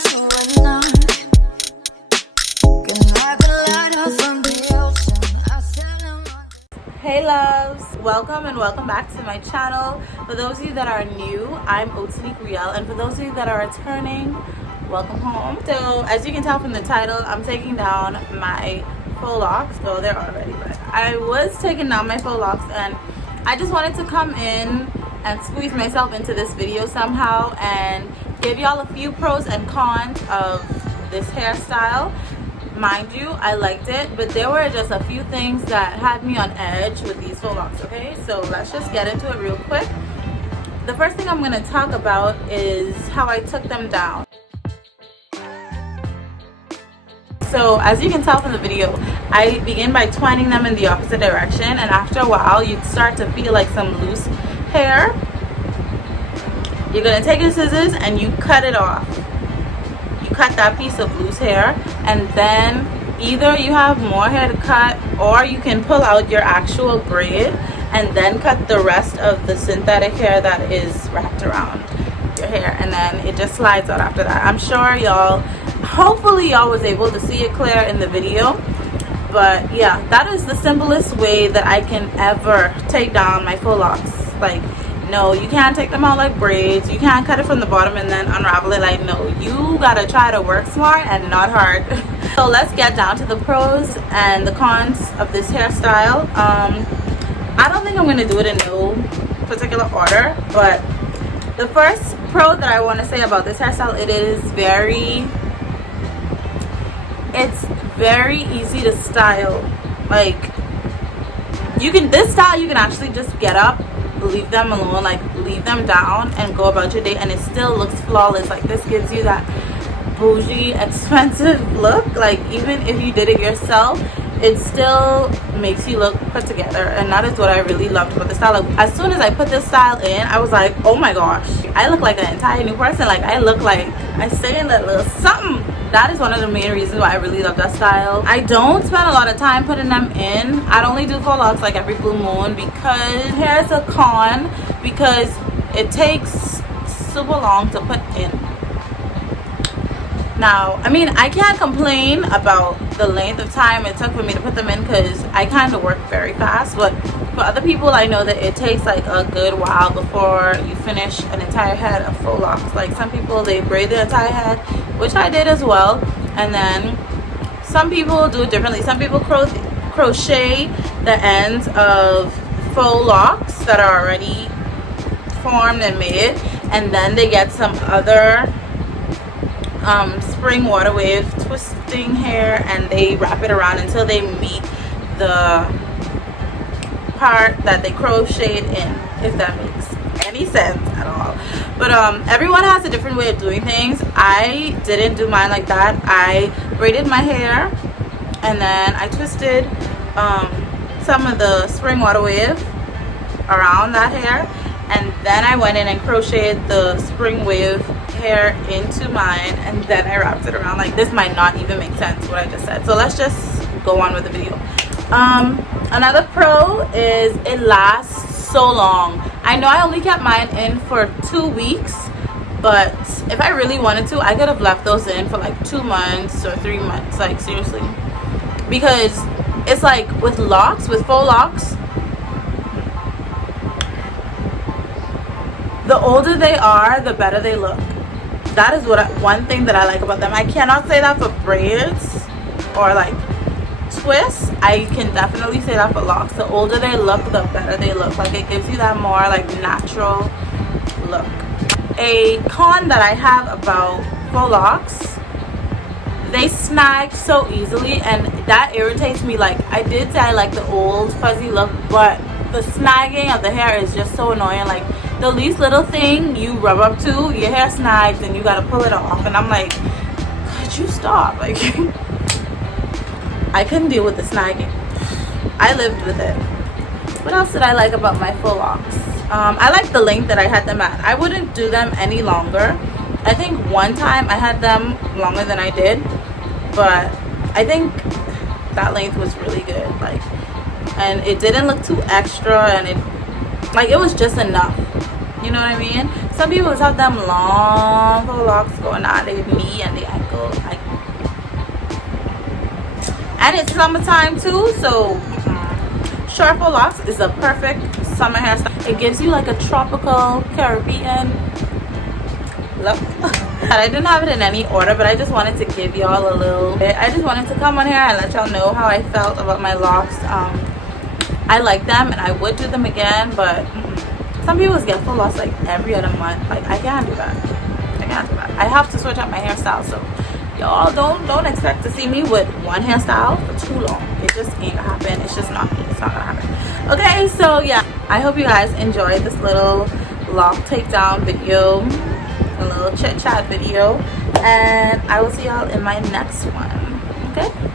Hey loves, welcome and welcome back to my channel. For those of you that are new, I'm 2WeekOLD, and for those of you that are returning, welcome home. So as you can tell from the title, I'm taking down my faux locks. Well, they're already, but I was taking down my faux locks, and I just wanted to come in and squeeze myself into this video somehow and give y'all a few pros and cons of this hairstyle. Mind you, I liked it, but there were just a few things that had me on edge with these faux locks. Okay, so let's just get into it real quick. The first thing I'm going to talk about is how I took them down. So as you can tell from the video, I begin by twining them in the opposite direction, and after a while you start to feel like some loose hair. You're going to take your scissors and you cut it off. Cut that piece of loose hair, and then either you have more hair to cut, or you can pull out your actual braid and then cut the rest of the synthetic hair that is wrapped around your hair, and then it just slides out after that. I'm sure y'all, hopefully y'all was able to see it clear in the video, but yeah, that is the simplest way that I can ever take down my faux locks. Like, no, you can't take them out like braids. You can't cut it from the bottom and then unravel it. Like, no, you gotta try to work smart and not hard. So let's get down to the pros and the cons of this hairstyle. I don't think I'm gonna do it in no particular order, but the first pro that I want to say about this hairstyle, it's very easy to style. Like, this style you can actually just get up, leave them alone, like leave them down and go about your day, and it still looks flawless. Like, this gives you that bougie, expensive look. Like, even if you did it yourself, it still makes you look put together, and that is what I really loved about the style. Like, as soon as I put this style in, I was like, oh my gosh, I look like an entire new person. Like, I look like I say a little something. That is one of the main reasons why I really love that style. I don't spend a lot of time putting them in. I'd only do faux locks like every blue moon, because here's a con, because it takes super long to put in. Now, I mean, I can't complain about the length of time it took for me to put them in, because I kind of work very fast, but for other people, I know that it takes like a good while before you finish an entire head of faux locks. Like, some people, they braid the entire head, which I did as well, and then some people do it differently. Some people crochet the ends of faux locks that are already formed and made, and then they get some other spring water wave twisting hair, and they wrap it around until they meet the part that they crocheted in, if that makes any sense at all. But everyone has a different way of doing things. I didn't do mine like that. I braided my hair, and then I twisted some of the spring water wave around that hair, and then I went in and crocheted the spring wave hair into mine, and then I wrapped it around. Like, this might not even make sense what I just said, so let's just go on with the video. Another pro is it lasts so long. I know I only kept mine in for 2 weeks, but if I really wanted to, I could have left those in for like 2 months or 3 months. Like, seriously, because it's like with locks, with faux locks, the older they are, the better they look. That is one thing that I like about them. I cannot say that for braids or like twists. I can definitely say that for locks. The older they look, the better they look. Like, it gives you that more like natural look. A con that I have about faux locks, they snag so easily, and that irritates me. Like, I did say I like the old fuzzy look, but the snagging of the hair is just so annoying. Like, the least little thing you rub up to, your hair snags and you gotta pull it off, and I'm like, could you stop? Like, I couldn't deal with the snagging. I lived with it. What else did I like about my faux locks? I like the length that I had them at. I wouldn't do them any longer. I think one time I had them longer than I did, but I think that length was really good. Like, and it didn't look too extra, and it was just enough. You know what I mean? Some people just have them long faux locks going on the knee and the ankle. And it's summertime too, so short faux locks is a perfect summer hairstyle. It gives you like a tropical Caribbean look. And I didn't have it in any order, but I just wanted to give y'all a little bit. I just wanted to come on here and let y'all know how I felt about my locks. I like them and I would do them again, but some people just get full locks like every other month. Like, I can't do that. I can't do that. I have to switch up my hairstyle, so y'all don't expect to see me with one hairstyle for too long. It just ain't gonna happen. It's just not me. It's not gonna happen. Okay, so yeah, I hope you guys enjoyed this little lock takedown video, a little chit chat video, and I will see y'all in my next one. Okay.